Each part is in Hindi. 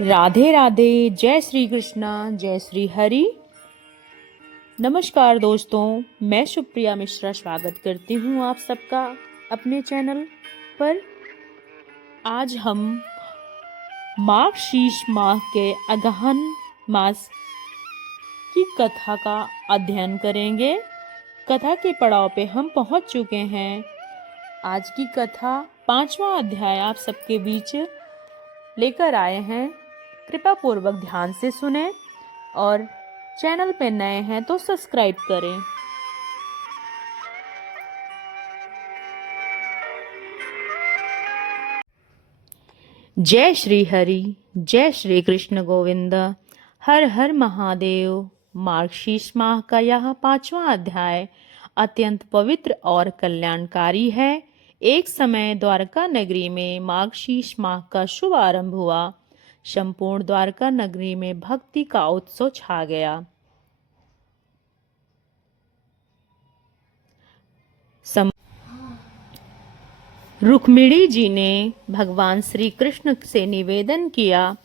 राधे राधे। जय श्री कृष्णा, जय श्री हरि। नमस्कार दोस्तों, मैं सुप्रिया मिश्रा स्वागत करती हूँ आप सबका अपने चैनल पर। आज हम माघ शीश माह के अगहन मास की कथा का अध्ययन करेंगे। कथा के पड़ाव पे हम पहुँच चुके हैं। आज की कथा 5वां अध्याय आप सबके बीच लेकर आए हैं। कृपा पूर्वक ध्यान से सुने और चैनल पे नए हैं तो सब्सक्राइब करें। जय श्री हरि, जय श्री कृष्ण गोविंद, हर हर महादेव। मार्गशीर्ष माह का यह 5वां अध्याय अत्यंत पवित्र और कल्याणकारी है। एक समय द्वारका नगरी में मार्गशीर्ष माह का शुभ आरंभ हुआ। संपूर्ण द्वारका नगरी में भक्ति का उत्सव छा गया। रुक्मिणी जी ने भगवान श्री कृष्ण से निवेदन किया,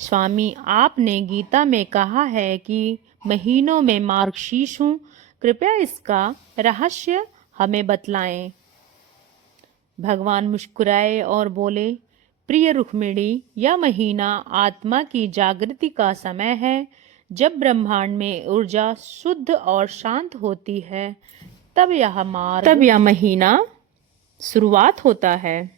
स्वामी, आपने गीता में कहा है कि महीनों में मार्गशीर्ष हूँ, कृपया इसका रहस्य हमें बतलाएं। भगवान मुस्कुराए और बोले, प्रिय रुक्मिणी, यह महीना आत्मा की जागृति का समय है। जब ब्रह्मांड में ऊर्जा शुद्ध और शांत होती है, तब यह महीना शुरुआत होता है।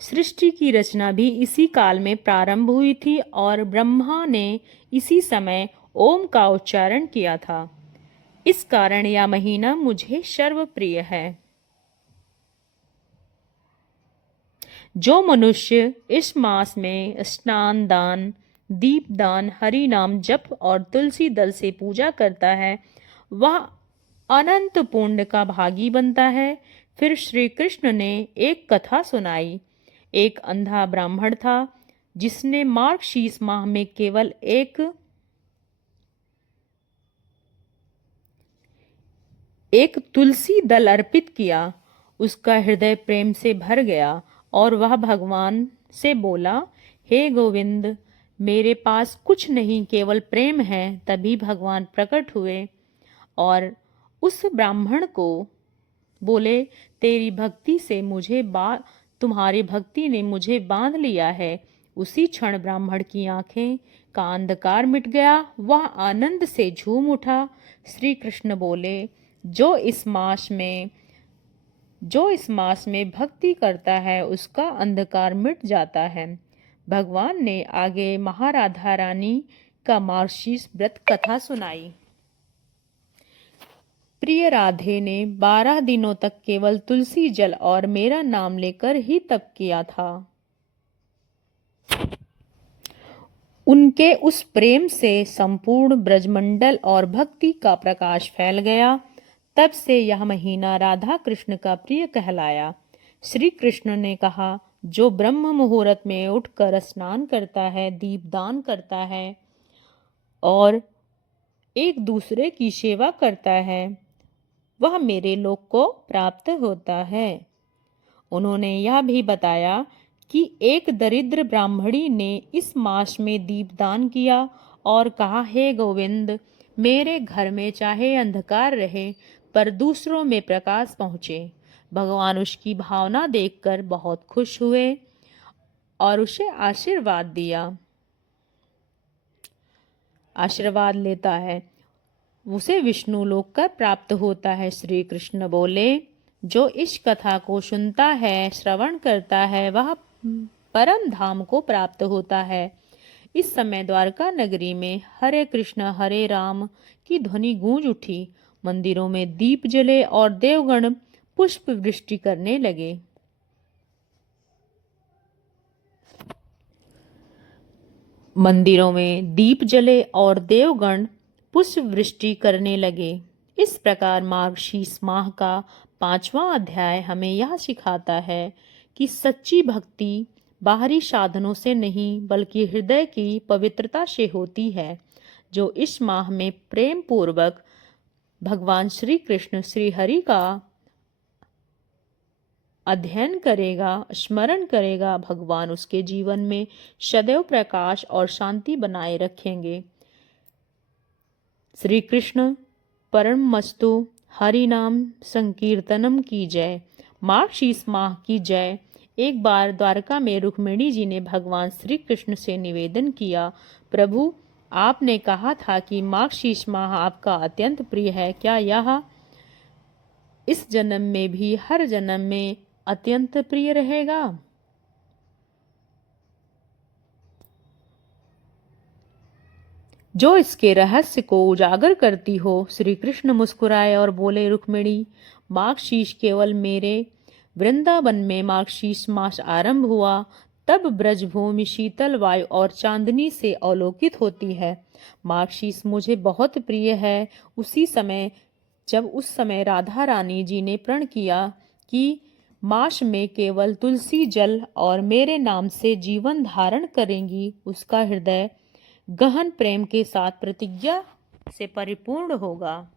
सृष्टि की रचना भी इसी काल में प्रारंभ हुई थी और ब्रह्मा ने इसी समय ओम का उच्चारण किया था। इस कारण यह महीना मुझे सर्वप्रिय है। जो मनुष्य इस मास में स्नान दान, दीप दान, हरि नाम जप और तुलसी दल से पूजा करता है, वह अनंत पुण्य का भागी बनता है। फिर श्री कृष्ण ने एक कथा सुनाई। एक अंधा ब्राह्मण था जिसने मार्गशीर्ष माह में केवल एक तुलसी दल अर्पित किया। उसका हृदय प्रेम से भर गया और वह भगवान से बोला, हे गोविंद, मेरे पास कुछ नहीं, केवल प्रेम है। तभी भगवान प्रकट हुए और उस ब्राह्मण को बोले, तेरी भक्ति से तुम्हारी भक्ति ने मुझे बांध लिया है। उसी क्षण ब्राह्मण की आंखें का अंधकार मिट गया। वह आनंद से झूम उठा। श्री कृष्ण बोले, जो इस मास में भक्ति करता है उसका अंधकार मिट जाता है। भगवान ने आगे महाराधा रानी का मार्गशीर्ष व्रत कथा सुनाई। प्रिय राधे ने 12 दिनों तक केवल तुलसी जल और मेरा नाम लेकर ही तप किया था। उनके उस प्रेम से संपूर्ण ब्रजमंडल और भक्ति का प्रकाश फैल गया। तब से यह महीना राधा कृष्ण का प्रिय कहलाया। श्री कृष्ण ने कहा, जो ब्रह्म मुहूर्त में उठकर स्नान करता है, दीपदान करता है और एक दूसरे की सेवा करता है, वह मेरे लोक को प्राप्त होता है। उन्होंने यह भी बताया कि एक दरिद्र ब्राह्मणी ने इस मास में दीपदान किया और कहा, हे गोविंद, मेरे घर में चाहे अंधकार रहे पर दूसरों में प्रकाश पहुँचे। भगवान उसकी भावना देखकर बहुत खुश हुए और उसे आशीर्वाद लेता है, उसे विष्णु लोक का प्राप्त होता है। श्री कृष्ण बोले, जो इस कथा को सुनता है, श्रवण करता है, वह परम धाम को प्राप्त होता है। इस समय द्वारका नगरी में हरे कृष्ण हरे राम की ध्वनि गूंज उठी। मंदिरों में दीप जले और देवगण पुष्प वृष्टि करने लगे। पुष्प वृष्टि करने लगे। इस प्रकार मार्गशीर्ष माह का 5वां अध्याय हमें यह सिखाता है कि सच्ची भक्ति बाहरी साधनों से नहीं बल्कि हृदय की पवित्रता से होती है। जो इस माह में प्रेम पूर्वक भगवान श्री कृष्ण श्री हरि का अध्ययन करेगा, स्मरण करेगा, भगवान उसके जीवन में सदैव प्रकाश और शांति बनाए रखेंगे। श्री कृष्ण परमस्तु। हरि नाम संकीर्तनम की जय। मार्गशीर्ष माह की जय। एक बार द्वारका में रुक्मिणी जी ने भगवान श्री कृष्ण से निवेदन किया, प्रभु आपने कहा था कि मार्गशीर्ष माह आपका अत्यंत प्रिय है, क्या यह इस जन्म में भी हर जन्म में अत्यंत प्रिय रहेगा? जो इसके रहस्य को उजागर करती हो। श्री कृष्ण मुस्कुराए और बोले, रुक्मिणी, मार्गशीर्ष केवल मेरे वृंदावन में मार्गशीर्ष मास आरंभ हुआ तब ब्रजभूमि शीतल वायु और चांदनी से अवलोकित होती है। मार्गशीर्ष मुझे बहुत प्रिय है। उस समय राधा रानी जी ने प्रण किया कि मास में केवल तुलसी जल और मेरे नाम से जीवन धारण करेंगी। उसका हृदय गहन प्रेम के साथ प्रतिज्ञा से परिपूर्ण होगा।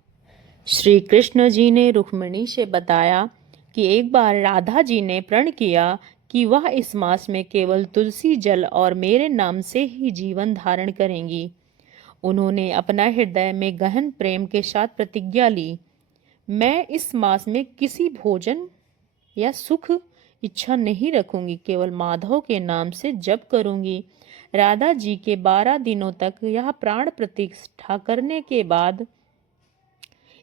श्री कृष्ण जी ने रुक्मिणी से बताया कि एक बार राधा जी ने प्रण किया कि वह इस मास में केवल तुलसी जल और मेरे नाम से ही जीवन धारण करेंगी। उन्होंने अपना हृदय में गहन प्रेम के साथ प्रतिज्ञा ली, मैं इस मास में किसी भोजन या सुख इच्छा नहीं रखूंगी, केवल माधव के नाम से जप करूंगी। राधा जी के 12 दिनों तक यह प्राण प्रतिष्ठा करने के बाद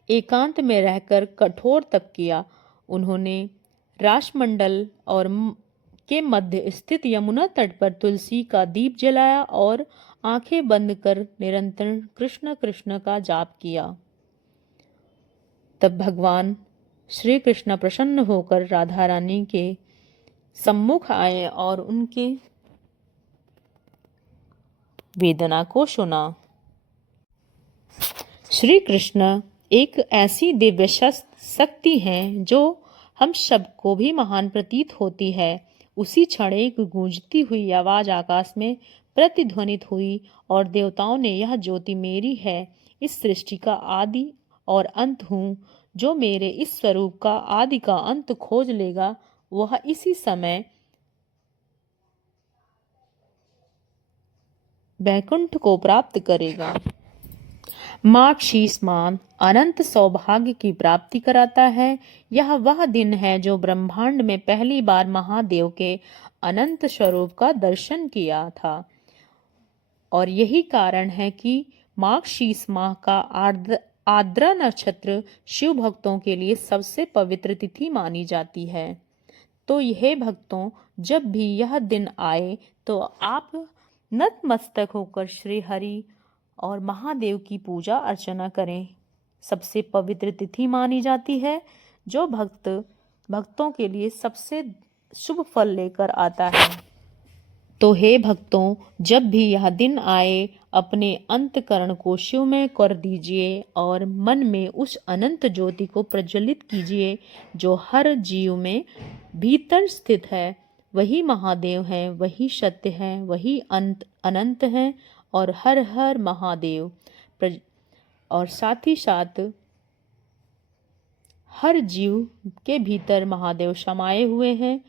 एकांत में रहकर कठोर तप किया। उन्होंने रासमंडल के मध्य स्थित यमुना तट पर तुलसी का दीप जलाया और आंखें बंद कर निरंतर कृष्ण कृष्ण का जाप किया। तब भगवान श्री कृष्ण प्रसन्न होकर राधा रानी के सम्मुख आए और उनके वेदना को सुना। श्री कृष्ण एक ऐसी दिव्य शक्ति हैं जो हम सबको भी महान प्रतीत होती है। उसी क्षण एक गूंजती हुई आवाज आकाश में प्रतिध्वनित हुई और देवताओं ने, यह ज्योति मेरी है, इस सृष्टि का आदि और अंत हूँ। जो मेरे इस स्वरूप का आदि का अंत खोज लेगा वह इसी समय वैकुंठ को प्राप्त करेगा। मार्गशीर्ष मास अनंत सौभाग्य की प्राप्ति कराता है। यह वह दिन है जो ब्रह्मांड में पहली बार महादेव के अनंत स्वरूप का दर्शन किया था और यही कारण है कि मार्गशीर्ष माह का आर्द्रा नक्षत्र शिव भक्तों के लिए सबसे पवित्र तिथि मानी जाती है। तो यह भक्तों, जब भी यह दिन आए तो आप नतमस्तक होकर श्री हरि और महादेव की पूजा अर्चना करें। सबसे पवित्र तिथि मानी जाती है जो भक्तों के लिए सबसे शुभ फल लेकर आता है। तो हे भक्तों, जब भी यह दिन आए अपने अंतकरण को शिवमय कर दीजिए और मन में उस अनंत ज्योति को प्रज्वलित कीजिए जो हर जीव में भीतर स्थित है। वही महादेव हैं, वही सत्य हैं, वही अनंत हैं और हर हर महादेव। और साथ ही साथ हर जीव के भीतर महादेव समाये हुए हैं।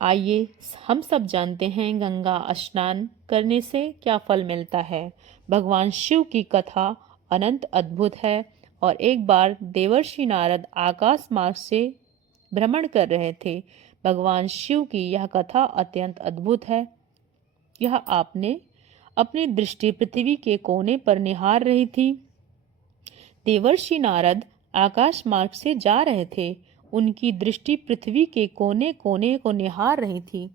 आइए हम सब जानते हैं गंगा स्नान करने से क्या फल मिलता है। भगवान शिव की कथा अनंत अद्भुत है और एक बार देवर्षि नारद आकाश मार्ग से भ्रमण कर रहे थे। भगवान शिव की यह कथा अत्यंत अद्भुत है। यह आपने अपनी दृष्टि पृथ्वी के कोने पर निहार रही थी। देवर्षि नारद आकाश मार्ग से जा रहे थे। उनकी दृष्टि पृथ्वी के कोने कोने को निहार रही थी।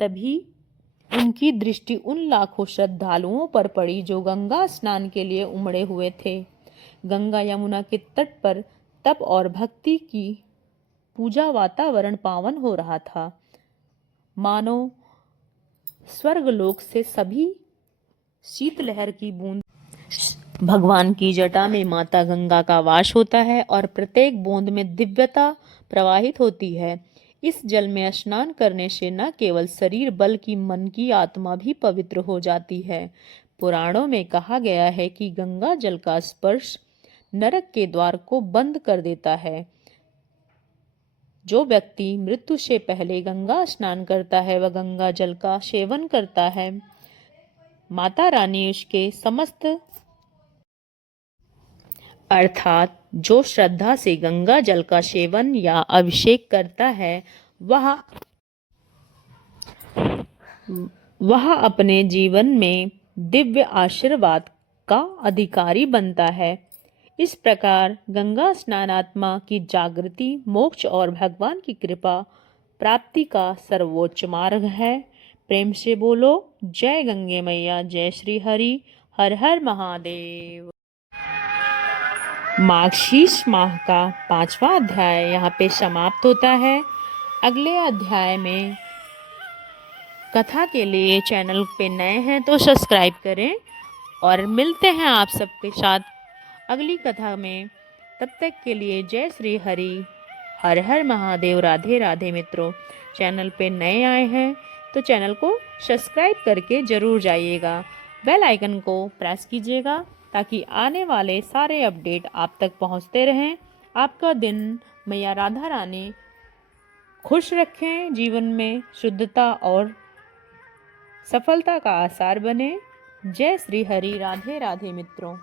तभी उनकी दृष्टि उन लाखों श्रद्धालुओं पर पड़ी जो गंगा स्नान के लिए उमड़े हुए थे। गंगा यमुना के तट पर तप और भक्ति की पूजा वातावरण पावन हो रहा था। मानो स्वर्गलोक से सभी शीतलहर की बूंद भगवान की जटा में माता गंगा का वास होता है और प्रत्येक बूंद में दिव्यता प्रवाहित होती है। इस जल में स्नान करने से न केवल शरीर बल्कि मन की आत्मा भी पवित्र हो जाती है। पुराणों में कहा गया है कि गंगा जल का स्पर्श नरक के द्वार को बंद कर देता है। जो व्यक्ति मृत्यु से पहले गंगा स्नान करता है वह गंगा जल का सेवन करता है। माता रानी उसके समस्त अर्थात जो श्रद्धा से गंगा जल का सेवन या अभिषेक करता है वह अपने जीवन में दिव्य आशीर्वाद का अधिकारी बनता है। इस प्रकार गंगा स्नान आत्मा की जागृति, मोक्ष और भगवान की कृपा प्राप्ति का सर्वोच्च मार्ग है। प्रेम से बोलो जय गंगे मैया, जय श्री हरि, हर हर महादेव। मार्गशीर्ष माह का 5वां अध्याय यहाँ पे समाप्त होता है। अगले अध्याय में कथा के लिए चैनल पे नए हैं तो सब्सक्राइब करें और मिलते हैं आप सबके साथ अगली कथा में। तब तक के लिए जय श्री हरि, हर हर महादेव, राधे राधे। मित्रों, चैनल पे नए आए हैं तो चैनल को सब्सक्राइब करके ज़रूर जाइएगा। बेल आइकन को प्रेस कीजिएगा ताकि आने वाले सारे अपडेट आप तक पहुंचते रहें। आपका दिन मैया राधा रानी खुश रखें, जीवन में शुद्धता और सफलता का आसार बने। जय श्री हरि, राधे राधे। मित्रों।